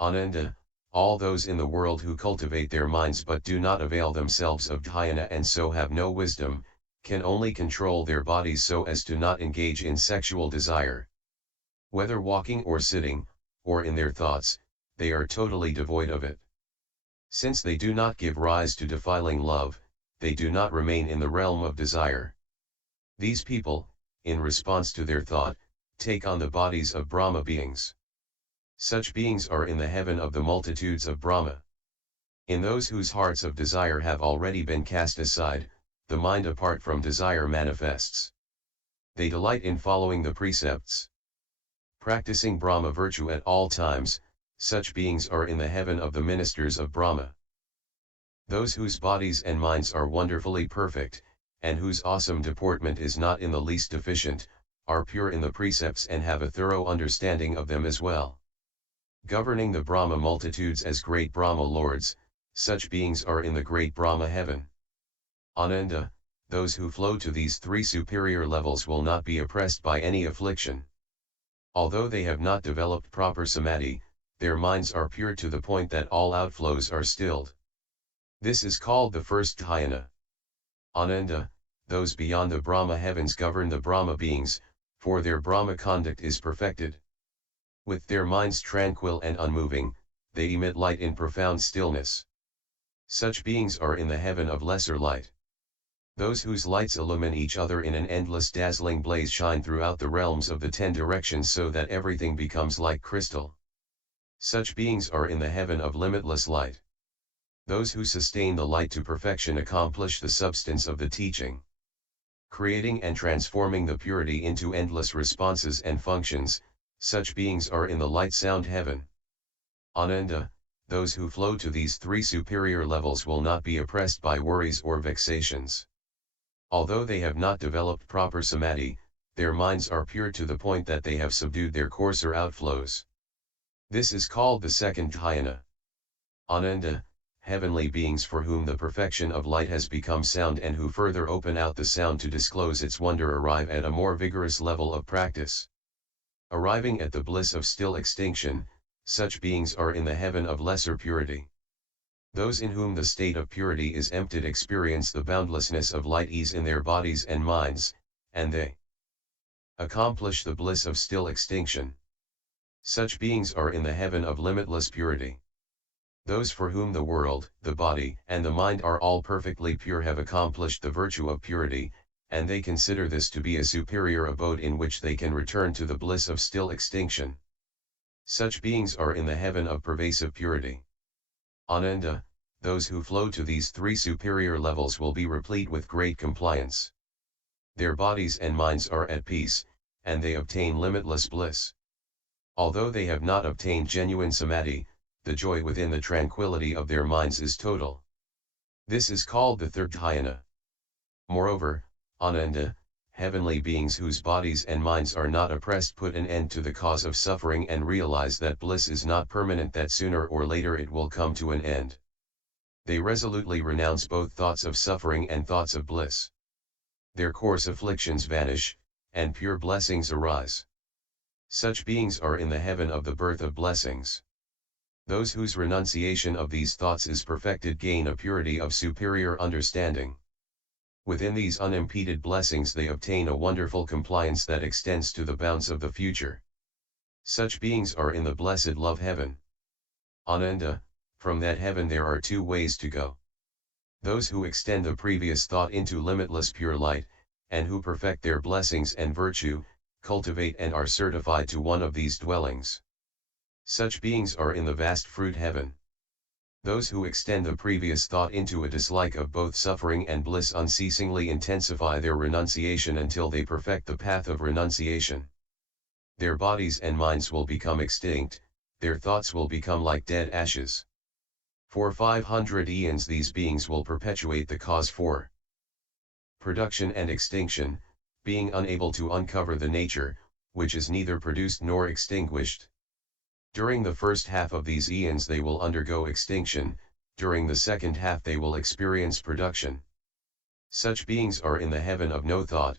Ananda, all those in the world who cultivate their minds but do not avail themselves of dhyana and so have no wisdom, can only control their bodies so as to not engage in sexual desire. Whether walking or sitting, or in their thoughts, they are totally devoid of it. Since they do not give rise to defiling love, they do not remain in the realm of desire. These people, in response to their thought, take on the bodies of Brahma beings. Such beings are in the heaven of the multitudes of Brahma. In those whose hearts of desire have already been cast aside, the mind apart from desire manifests. They delight in following the precepts. Practicing Brahma virtue at all times, such beings are in the heaven of the ministers of Brahma. Those whose bodies and minds are wonderfully perfect, and whose awesome deportment is not in the least deficient, are pure in the precepts and have a thorough understanding of them as well. Governing the Brahma multitudes as great Brahma lords, such beings are in the great Brahma heaven. Ananda, those who flow to these three superior levels will not be oppressed by any affliction. Although they have not developed proper samadhi, their minds are pure to the point that all outflows are stilled. This is called the first dhyana. Ananda, those beyond the Brahma heavens govern the Brahma beings, for their Brahma conduct is perfected. With their minds tranquil and unmoving, they emit light in profound stillness. Such beings are in the heaven of lesser light. Those whose lights illumine each other in an endless dazzling blaze shine throughout the realms of the 10 directions so that everything becomes like crystal. Such beings are in the heaven of limitless light. Those who sustain the light to perfection accomplish the substance of the teaching. Creating and transforming the purity into endless responses and functions, such beings are in the light sound heaven. Ananda, those who flow to these three superior levels will not be oppressed by worries or vexations. Although they have not developed proper samadhi, their minds are pure to the point that they have subdued their coarser outflows. This is called the second dhyana. Ananda, heavenly beings for whom the perfection of light has become sound and who further open out the sound to disclose its wonder arrive at a more vigorous level of practice. Arriving at the bliss of still extinction, such beings are in the heaven of lesser purity. Those in whom the state of purity is emptied experience the boundlessness of light ease in their bodies and minds, and they accomplish the bliss of still extinction. Such beings are in the heaven of limitless purity. Those for whom the world, the body, and the mind are all perfectly pure have accomplished the virtue of purity, and they consider this to be a superior abode in which they can return to the bliss of still extinction. Such beings are in the heaven of pervasive purity. Ananda, those who flow to these three superior levels will be replete with great compliance. Their bodies and minds are at peace, and they obtain limitless bliss. Although they have not obtained genuine samadhi, the joy within the tranquility of their minds is total. This is called the third dhyana. Moreover, Ananda, heavenly beings whose bodies and minds are not oppressed put an end to the cause of suffering and realize that bliss is not permanent, that sooner or later it will come to an end. They resolutely renounce both thoughts of suffering and thoughts of bliss. Their coarse afflictions vanish, and pure blessings arise. Such beings are in the heaven of the birth of blessings. Those whose renunciation of these thoughts is perfected gain a purity of superior understanding. Within these unimpeded blessings they obtain a wonderful compliance that extends to the bounds of the future. Such beings are in the blessed love heaven. Ananda, from that heaven there are two ways to go. Those who extend the previous thought into limitless pure light, and who perfect their blessings and virtue, cultivate and are certified to one of these dwellings. Such beings are in the vast fruit heaven. Those who extend the previous thought into a dislike of both suffering and bliss unceasingly intensify their renunciation until they perfect the path of renunciation. Their bodies and minds will become extinct, their thoughts will become like dead ashes. For 500 eons these beings will perpetuate the cause for production and extinction, being unable to uncover the nature, which is neither produced nor extinguished. During the first half of these eons they will undergo extinction, during the second half they will experience production. Such beings are in the heaven of no thought.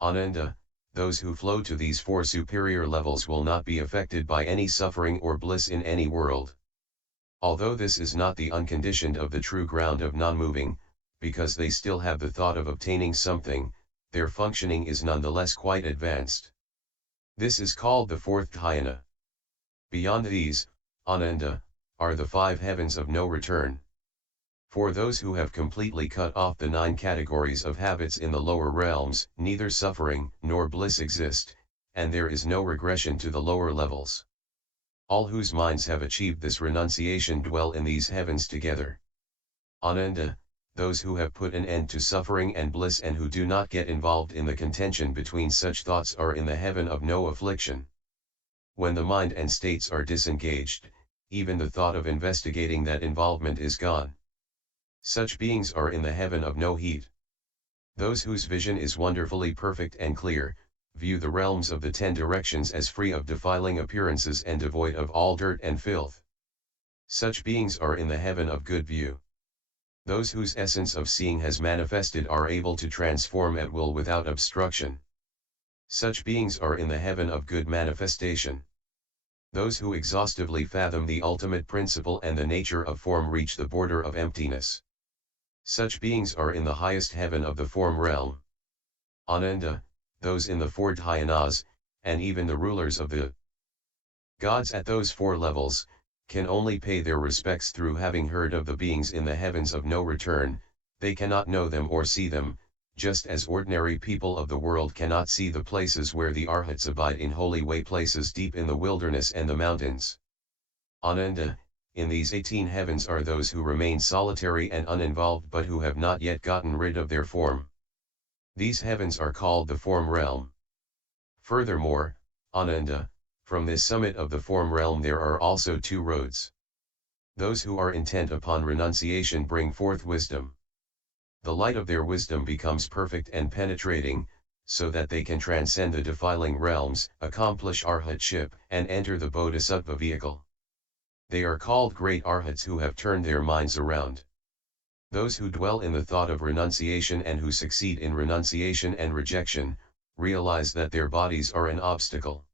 Ananda, those who flow to these four superior levels will not be affected by any suffering or bliss in any world. Although this is not the unconditioned of the true ground of non-moving, because they still have the thought of obtaining something, their functioning is nonetheless quite advanced. This is called the fourth dhyana. Beyond these, ananda, are the five heavens of no return. For those who have completely cut off the 9 categories of habits in the lower realms, neither suffering nor bliss exist, and there is no regression to the lower levels. All whose minds have achieved this renunciation dwell in these heavens together. Ananda, those who have put an end to suffering and bliss and who do not get involved in the contention between such thoughts are in the heaven of no affliction. When the mind and states are disengaged, even the thought of investigating that involvement is gone. Such beings are in the heaven of no heat. Those whose vision is wonderfully perfect and clear, view the realms of the 10 directions as free of defiling appearances and devoid of all dirt and filth. Such beings are in the heaven of good view. Those whose essence of seeing has manifested are able to transform at will without obstruction. Such beings are in the heaven of good manifestation. Those who exhaustively fathom the ultimate principle and the nature of form reach the border of emptiness. Such beings are in the highest heaven of the form realm. Ananda, those in the 4 dhyanas, and even the rulers of the gods at those 4 levels, can only pay their respects through having heard of the beings in the heavens of no return. They cannot know them or see them, just as ordinary people of the world cannot see the places where the arhats abide in holy way, places deep in the wilderness and the mountains. Ananda, in these 18 heavens are those who remain solitary and uninvolved but who have not yet gotten rid of their form. These heavens are called the form realm. Furthermore, Ananda, from this summit of the form realm there are also 2 roads. Those who are intent upon renunciation bring forth wisdom. The light of their wisdom becomes perfect and penetrating, so that they can transcend the defiling realms, accomplish arhatship, and enter the bodhisattva vehicle. They are called great arhats who have turned their minds around. Those who dwell in the thought of renunciation and who succeed in renunciation and rejection, realize that their bodies are an obstacle.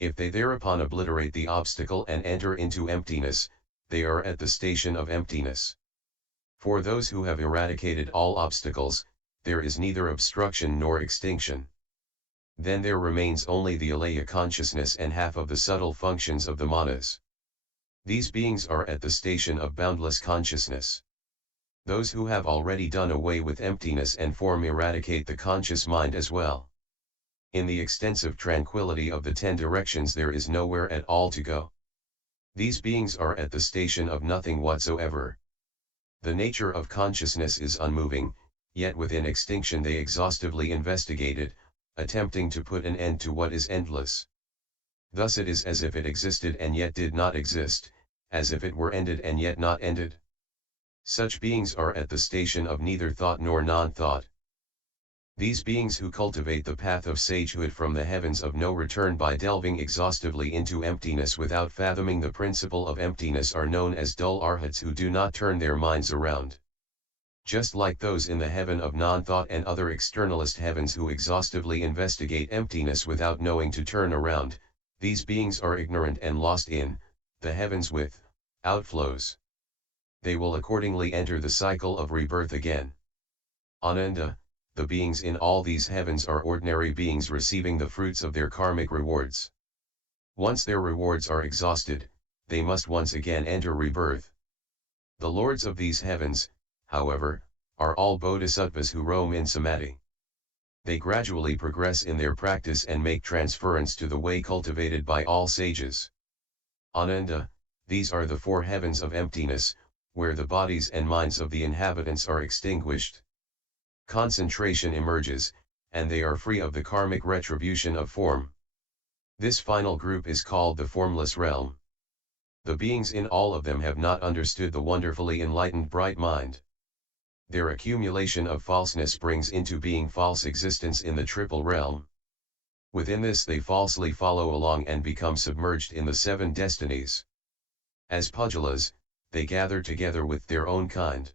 If they thereupon obliterate the obstacle and enter into emptiness, they are at the station of emptiness. For those who have eradicated all obstacles, there is neither obstruction nor extinction. Then there remains only the alaya consciousness and half of the subtle functions of the manas. These beings are at the station of boundless consciousness. Those who have already done away with emptiness and form eradicate the conscious mind as well. In the extensive tranquility of the 10 directions there is nowhere at all to go. These beings are at the station of nothing whatsoever. The nature of consciousness is unmoving, yet within extinction they exhaustively investigate it, attempting to put an end to what is endless. Thus it is as if it existed and yet did not exist, as if it were ended and yet not ended. Such beings are at the station of neither thought nor non-thought. These beings who cultivate the path of sagehood from the heavens of no return by delving exhaustively into emptiness without fathoming the principle of emptiness are known as dull arhats who do not turn their minds around. Just like those in the heaven of non-thought and other externalist heavens who exhaustively investigate emptiness without knowing to turn around, these beings are ignorant and lost in the heavens with outflows. They will accordingly enter the cycle of rebirth again. Ananda, the beings in all these heavens are ordinary beings receiving the fruits of their karmic rewards. Once their rewards are exhausted, they must once again enter rebirth. The lords of these heavens, however, are all bodhisattvas who roam in samadhi. They gradually progress in their practice and make transference to the way cultivated by all sages. Ananda, these are the 4 heavens of emptiness, where the bodies and minds of the inhabitants are extinguished. Concentration emerges, and they are free of the karmic retribution of form. This final group is called the formless realm. The beings in all of them have not understood the wonderfully enlightened bright mind. Their accumulation of falseness brings into being false existence in the triple realm. Within this they falsely follow along and become submerged in the 7 destinies. As pugilas, they gather together with their own kind.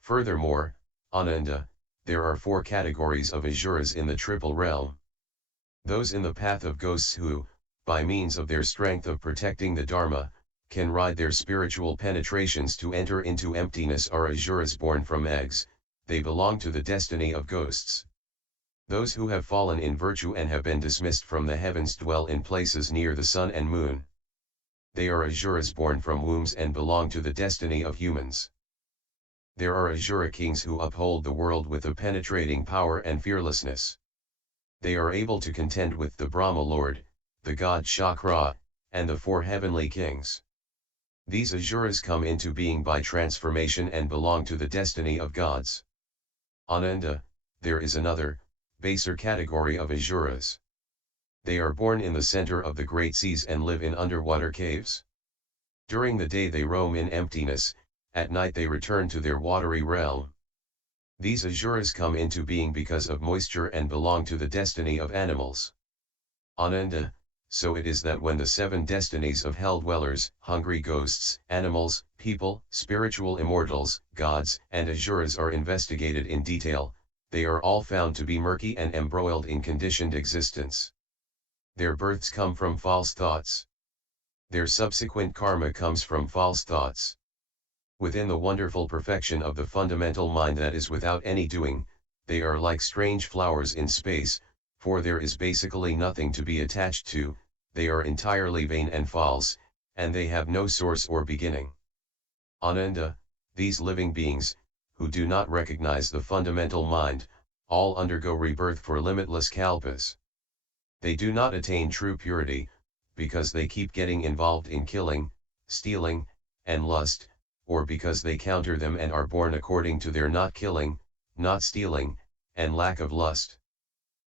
Furthermore, Ananda, there are 4 categories of asuras in the triple realm. Those in the path of ghosts who, by means of their strength of protecting the Dharma, can ride their spiritual penetrations to enter into emptiness are asuras born from eggs, they belong to the destiny of ghosts. Those who have fallen in virtue and have been dismissed from the heavens dwell in places near the sun and moon. They are asuras born from wombs and belong to the destiny of humans. There are asura kings who uphold the world with a penetrating power and fearlessness. They are able to contend with the Brahma Lord, the god Shakra, and the four heavenly kings. These asuras come into being by transformation and belong to the destiny of gods. Ananda, there is another, baser category of asuras. They are born in the center of the great seas and live in underwater caves. During the day they roam in emptiness, at night they return to their watery realm. These asuras come into being because of moisture and belong to the destiny of animals. Ananda, so it is that when the 7 destinies of hell-dwellers, hungry ghosts, animals, people, spiritual immortals, gods, and asuras are investigated in detail, they are all found to be murky and embroiled in conditioned existence. Their births come from false thoughts. Their subsequent karma comes from false thoughts. Within the wonderful perfection of the fundamental mind that is without any doing, they are like strange flowers in space, for there is basically nothing to be attached to, they are entirely vain and false, and they have no source or beginning. Ananda, these living beings, who do not recognize the fundamental mind, all undergo rebirth for limitless kalpas. They do not attain true purity, because they keep getting involved in killing, stealing, and lust, or because they counter them and are born according to their not killing, not stealing, and lack of lust.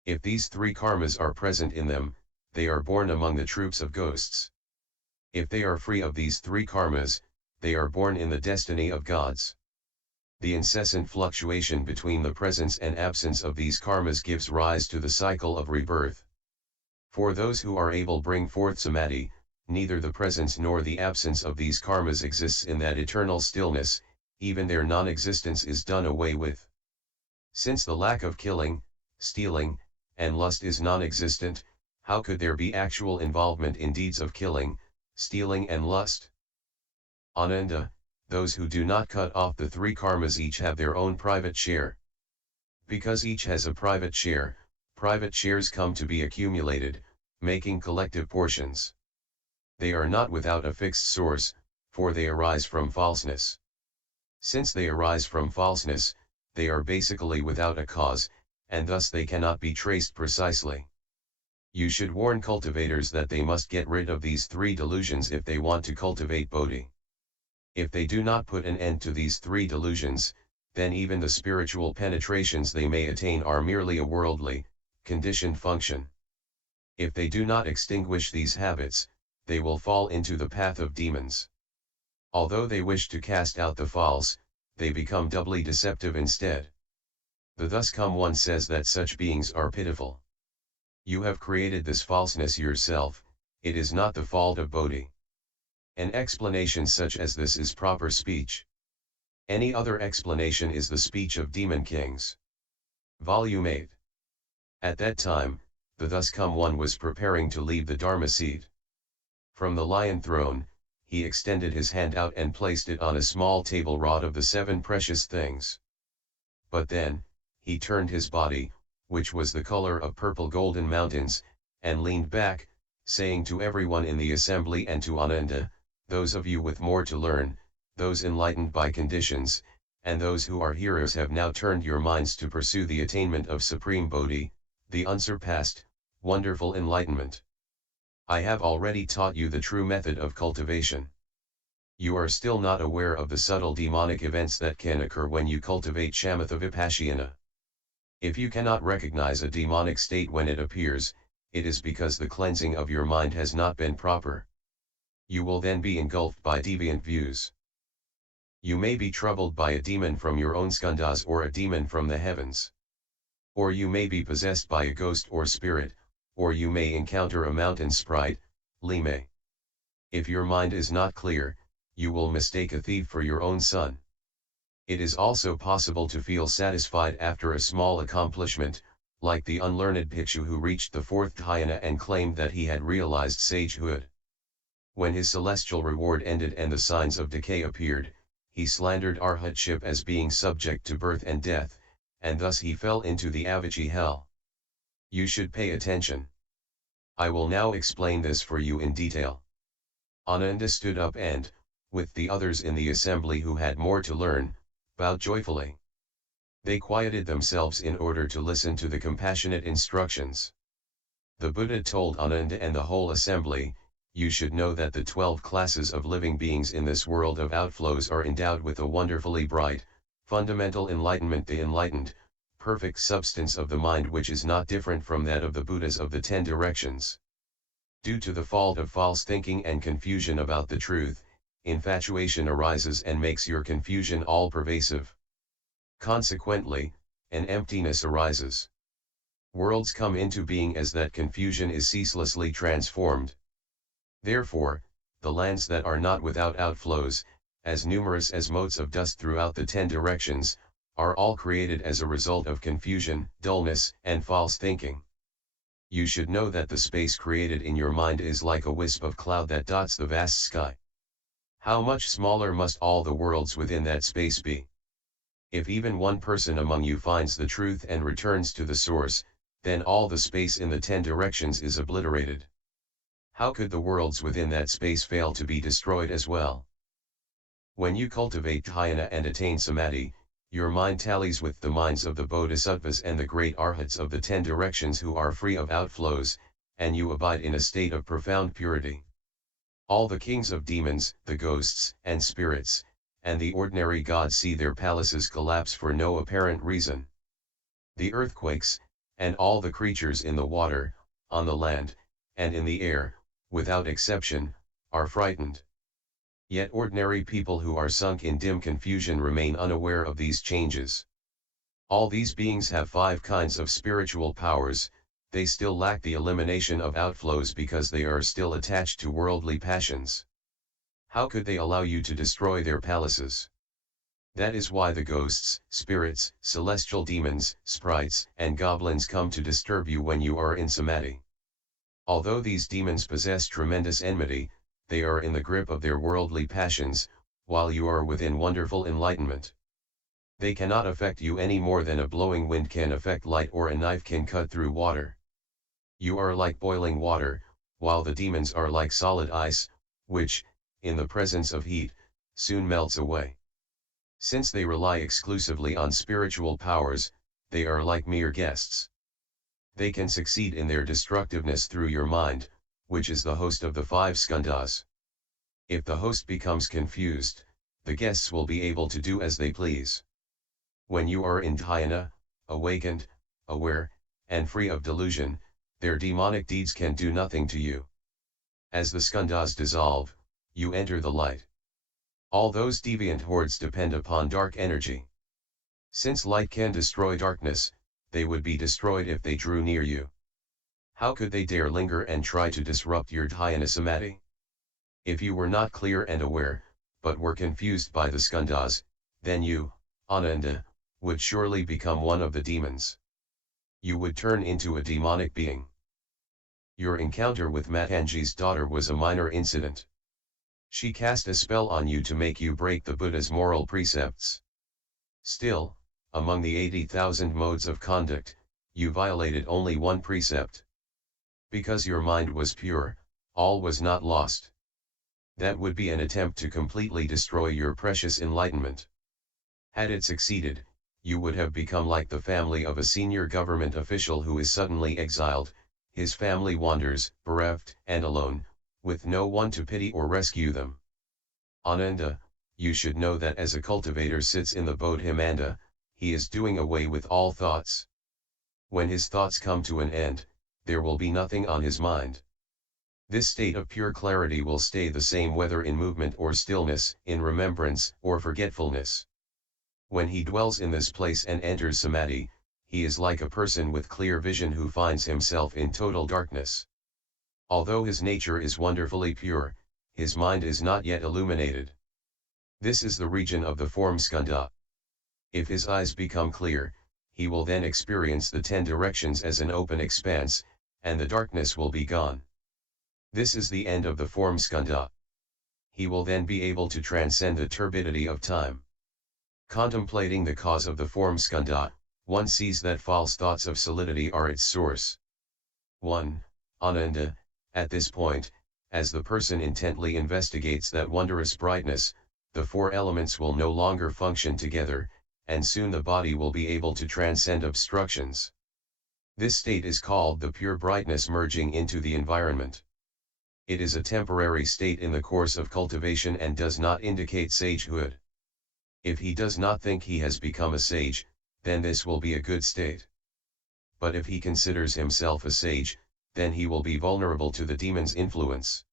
If these 3 karmas are present in them, they are born among the troops of ghosts. If they are free of these 3 karmas, they are born in the destiny of gods. The incessant fluctuation between the presence and absence of these karmas gives rise to the cycle of rebirth. For those who are able bring forth samadhi, neither the presence nor the absence of these karmas exists in that eternal stillness, even their non-existence is done away with. Since the lack of killing, stealing, and lust is non-existent, how could there be actual involvement in deeds of killing, stealing and lust? Ananda, those who do not cut off the 3 karmas each have their own private share. Because each has a private share, private shares come to be accumulated, making collective portions. They are not without a fixed source, for they arise from falseness. Since they arise from falseness, they are basically without a cause, and thus they cannot be traced precisely. You should warn cultivators that they must get rid of these 3 delusions if they want to cultivate bodhi. If they do not put an end to these 3 delusions, then even the spiritual penetrations they may attain are merely a worldly, conditioned function. If they do not extinguish these habits, they will fall into the path of demons. Although they wish to cast out the false, they become doubly deceptive instead. The thus come one says that such beings are pitiful. You have created this falseness yourself, it is not the fault of Bodhi. An explanation such as this is proper speech. Any other explanation is the speech of demon kings. Volume 8. At that time, the thus come one was preparing to leave the Dharma seat. From the lion throne, he extended his hand out and placed it on a small table wrought of the 7 precious things. But then, he turned his body, which was the color of purple golden mountains, and leaned back, saying to everyone in the assembly and to Ananda, those of you with more to learn, those enlightened by conditions, and those who are heroes have now turned your minds to pursue the attainment of supreme Bodhi, the unsurpassed, wonderful enlightenment. I have already taught you the true method of cultivation. You are still not aware of the subtle demonic events that can occur when you cultivate shamatha vipassana. If you cannot recognize a demonic state when it appears, it is because the cleansing of your mind has not been proper. You will then be engulfed by deviant views. You may be troubled by a demon from your own skandhas or a demon from the heavens. Or you may be possessed by a ghost or spirit, or you may encounter a mountain sprite, lime. If your mind is not clear, you will mistake a thief for your own son. It is also possible to feel satisfied after a small accomplishment, like the unlearned Bhikshu who reached the fourth dhyana and claimed that he had realized sagehood. When his celestial reward ended and the signs of decay appeared, he slandered arhatship as being subject to birth and death, and thus he fell into the Avicii hell. You should pay attention. I will now explain this for you in detail. Ananda stood up and, with the others in the assembly who had more to learn, bowed joyfully. They quieted themselves in order to listen to the compassionate instructions. The Buddha told Ananda and the whole assembly, "You should know that the 12 classes of living beings in this world of outflows are endowed with a wonderfully bright, fundamental enlightenment, the enlightened, perfect substance of the mind, which is not different from that of the Buddhas of the 10 directions. Due to the fault of false thinking and confusion about the truth, infatuation arises and makes your confusion all-pervasive. Consequently, an emptiness arises. Worlds come into being as that confusion is ceaselessly transformed. Therefore, the lands that are not without outflows, as numerous as motes of dust throughout the 10 directions, are all created as a result of confusion, dullness, and false thinking. You should know that the space created in your mind is like a wisp of cloud that dots the vast sky. How much smaller must all the worlds within that space be? If even one person among you finds the truth and returns to the source, then all the space in the 10 directions is obliterated. How could the worlds within that space fail to be destroyed as well? When you cultivate dhyana and attain samadhi, your mind tallies with the minds of the bodhisattvas and the great arhats of the 10 directions who are free of outflows, and you abide in a state of profound purity. All the kings of demons, the ghosts and spirits, and the ordinary gods see their palaces collapse for no apparent reason. The earthquakes, and all the creatures in the water, on the land, and in the air, without exception, are frightened. Yet ordinary people who are sunk in dim confusion remain unaware of these changes. All these beings have 5 kinds of spiritual powers. They still lack the elimination of outflows because they are still attached to worldly passions. How could they allow you to destroy their palaces? That is why the ghosts, spirits, celestial demons, sprites, and goblins come to disturb you when you are in samadhi. Although these demons possess tremendous enmity, they are in the grip of their worldly passions, while you are within wonderful enlightenment. They cannot affect you any more than a blowing wind can affect light or a knife can cut through water. You are like boiling water, while the demons are like solid ice, which, in the presence of heat, soon melts away. Since they rely exclusively on spiritual powers, they are like mere guests. They can succeed in their destructiveness through your mind, which is the host of the 5 skandhas. If the host becomes confused, the guests will be able to do as they please. When you are in dhyana, awakened, aware, and free of delusion, their demonic deeds can do nothing to you. As the skandhas dissolve, you enter the light. All those deviant hordes depend upon dark energy. Since light can destroy darkness, they would be destroyed if they drew near you. How could they dare linger and try to disrupt your dhyana samadhi? If you were not clear and aware, but were confused by the skandhas, then you, Ananda, would surely become one of the demons. You would turn into a demonic being. Your encounter with Matanji's daughter was a minor incident. She cast a spell on you to make you break the Buddha's moral precepts. Still, among the 80,000 modes of conduct, you violated only one precept. Because your mind was pure, all was not lost. That would be an attempt to completely destroy your precious enlightenment. Had it succeeded, you would have become like the family of a senior government official who is suddenly exiled. His family wanders, bereft and alone, with no one to pity or rescue them. Ananda, you should know that as a cultivator sits in the Bodhimanda, he is doing away with all thoughts. When his thoughts come to an end, there will be nothing on his mind. This state of pure clarity will stay the same whether in movement or stillness, in remembrance or forgetfulness. When he dwells in this place and enters samadhi, he is like a person with clear vision who finds himself in total darkness. Although his nature is wonderfully pure, his mind is not yet illuminated. This is the region of the form skandha. If his eyes become clear, he will then experience the 10 directions as an open expanse, and the darkness will be gone. This is the end of the form skandha. He will then be able to transcend the turbidity of time. Contemplating the cause of the form skandha, one sees that false thoughts of solidity are its source. 1. Ananda. At this point, as the person intently investigates that wondrous brightness, the four elements will no longer function together, and soon the body will be able to transcend obstructions. This state is called the pure brightness merging into the environment. It is a temporary state in the course of cultivation and does not indicate sagehood. If he does not think he has become a sage, then this will be a good state. But if he considers himself a sage, then he will be vulnerable to the demon's influence.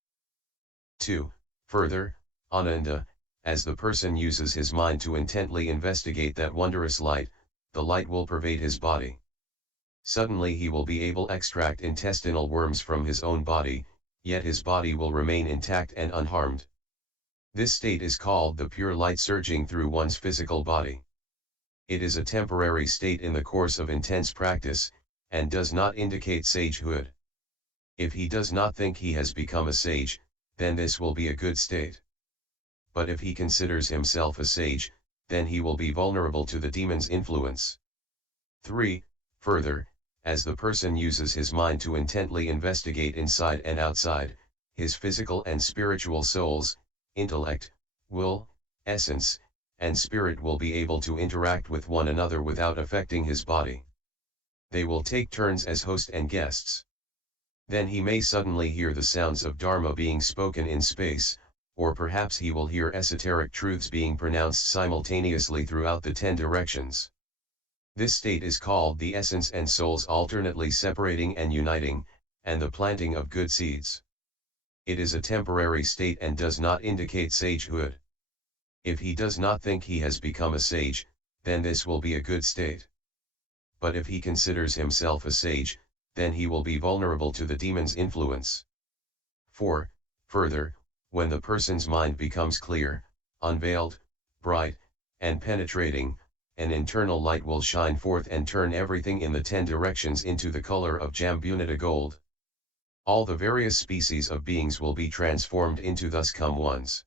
2. Further, Ananda, as the person uses his mind to intently investigate that wondrous light, the light will pervade his body. Suddenly he will be able to extract intestinal worms from his own body, yet his body will remain intact and unharmed. This state is called the pure light surging through one's physical body. It is a temporary state in the course of intense practice, and does not indicate sagehood. If he does not think he has become a sage, then this will be a good state. But if he considers himself a sage, then he will be vulnerable to the demon's influence. 3. Further, as the person uses his mind to intently investigate inside and outside, his physical and spiritual souls, intellect, will, essence, and spirit will be able to interact with one another without affecting his body. They will take turns as host and guests. Then he may suddenly hear the sounds of Dharma being spoken in space, or perhaps he will hear esoteric truths being pronounced simultaneously throughout the 10 directions. This state is called the essence and souls alternately separating and uniting, and the planting of good seeds. It is a temporary state and does not indicate sagehood. If he does not think he has become a sage, then this will be a good state. But if he considers himself a sage, then he will be vulnerable to the demon's influence. 4. Further, when the person's mind becomes clear, unveiled, bright, and penetrating, an internal light will shine forth and turn everything in the 10 directions into the color of Jambunita gold. All the various species of beings will be transformed into thus come ones.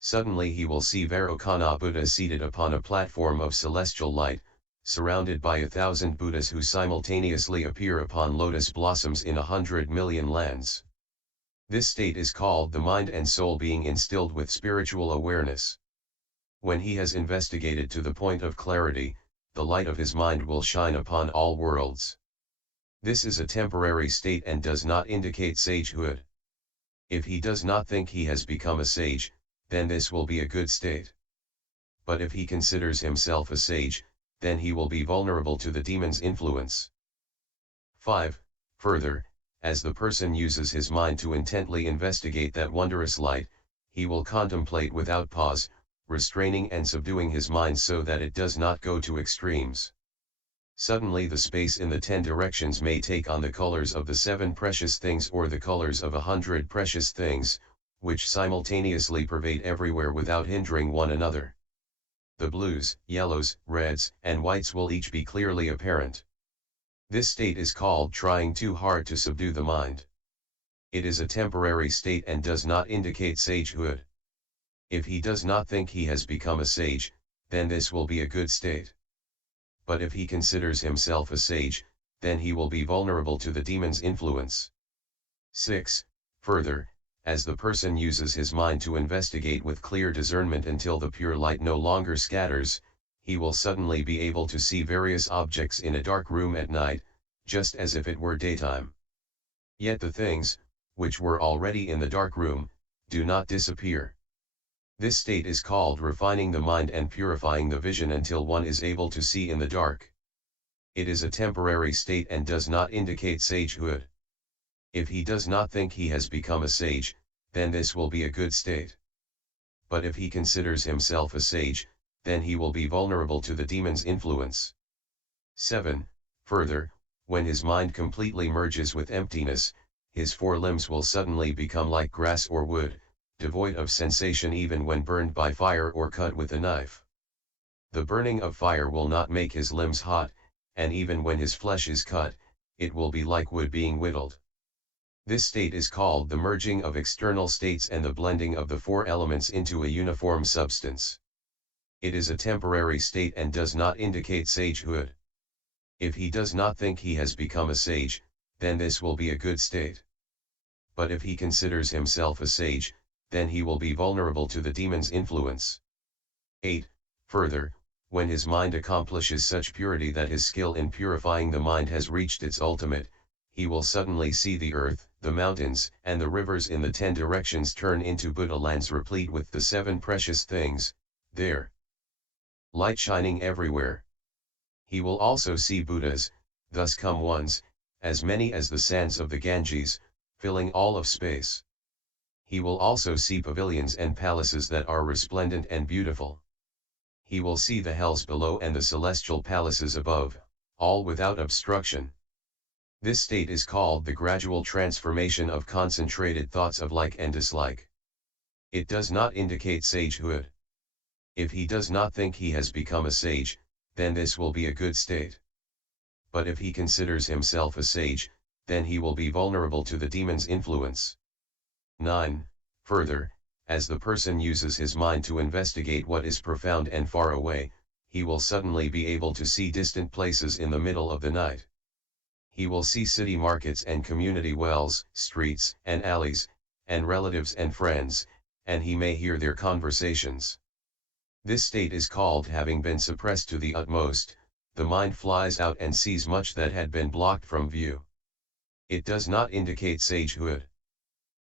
Suddenly he will see Vairocana Buddha seated upon a platform of celestial light, surrounded by 1,000 Buddhas who simultaneously appear upon lotus blossoms in 100 million lands. This state is called the mind and soul being instilled with spiritual awareness. When he has investigated to the point of clarity, the light of his mind will shine upon all worlds. This is a temporary state and does not indicate sagehood. If he does not think he has become a sage, then this will be a good state. But if he considers himself a sage, then he will be vulnerable to the demon's influence. 5. Further, as the person uses his mind to intently investigate that wondrous light, he will contemplate without pause, restraining and subduing his mind so that it does not go to extremes. Suddenly the space in the 10 directions may take on the colors of the 7 precious things or the colors of 100 precious things, which simultaneously pervade everywhere without hindering one another. The blues, yellows, reds, and whites will each be clearly apparent. This state is called trying too hard to subdue the mind. It is a temporary state and does not indicate sagehood. If he does not think he has become a sage, then this will be a good state. But if he considers himself a sage, then he will be vulnerable to the demon's influence. 6. Further, as the person uses his mind to investigate with clear discernment until the pure light no longer scatters, he will suddenly be able to see various objects in a dark room at night, just as if it were daytime. Yet the things, which were already in the dark room, do not disappear. This state is called refining the mind and purifying the vision until one is able to see in the dark. It is a temporary state and does not indicate sagehood. If he does not think he has become a sage, then this will be a good state. But if he considers himself a sage, then he will be vulnerable to the demon's influence. 7. Further, when his mind completely merges with emptiness, his 4 limbs will suddenly become like grass or wood, devoid of sensation even when burned by fire or cut with a knife. The burning of fire will not make his limbs hot, and even when his flesh is cut, it will be like wood being whittled. This state is called the merging of external states and the blending of the four elements into a uniform substance. It is a temporary state and does not indicate sagehood. If he does not think he has become a sage, then this will be a good state. But if he considers himself a sage, then he will be vulnerable to the demon's influence. 8. Further, when his mind accomplishes such purity that his skill in purifying the mind has reached its ultimate, he will suddenly see the earth, the mountains, and the rivers in the 10 directions turn into Buddha lands replete with the 7 precious things, there. Light shining everywhere. He will also see Buddhas, thus come ones, as many as the sands of the Ganges, filling all of space. He will also see pavilions and palaces that are resplendent and beautiful. He will see the hells below and the celestial palaces above, all without obstruction. This state is called the gradual transformation of concentrated thoughts of like and dislike. It does not indicate sagehood. If he does not think he has become a sage, then this will be a good state. But if he considers himself a sage, then he will be vulnerable to the demon's influence. 9. Further, as the person uses his mind to investigate what is profound and far away, he will suddenly be able to see distant places in the middle of the night. He will see city markets and community wells, streets and alleys, and relatives and friends, and he may hear their conversations. This state is called having been suppressed to the utmost. The mind flies out and sees much that had been blocked from view. It does not indicate sagehood.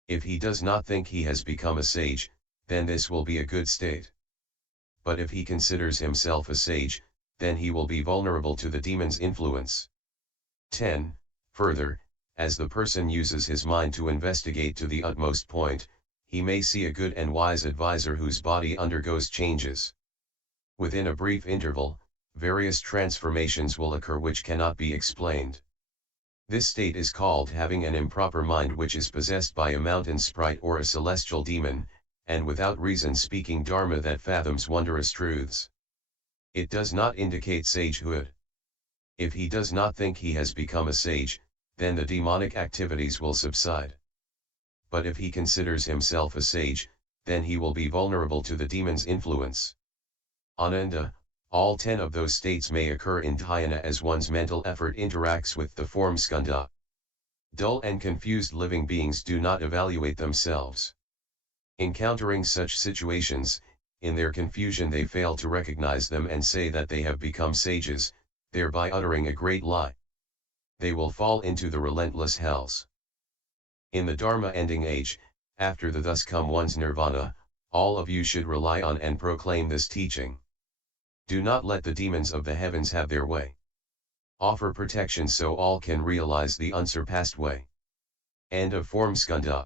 If he does not think he has become a sage, then this will be a good state. But if he considers himself a sage, then he will be vulnerable to the demon's influence. 10. Further, as the person uses his mind to investigate to the utmost point, he may see a good and wise advisor whose body undergoes changes. Within a brief interval, various transformations will occur which cannot be explained. This state is called having an improper mind which is possessed by a mountain sprite or a celestial demon, and without reason speaking Dharma that fathoms wondrous truths. It does not indicate sagehood. If he does not think he has become a sage, then the demonic activities will subside. But if he considers himself a sage, then he will be vulnerable to the demon's influence. Ananda, all 10 of those states may occur in dhyana as one's mental effort interacts with the form skandha. Dull and confused living beings do not evaluate themselves. Encountering such situations, in their confusion they fail to recognize them and say that they have become sages, thereby uttering a great lie. They will fall into the relentless hells. In the Dharma ending age, after the thus come one's nirvana, all of you should rely on and proclaim this teaching. Do not let the demons of the heavens have their way. Offer protection so all can realize the unsurpassed way. End of Form Skandha.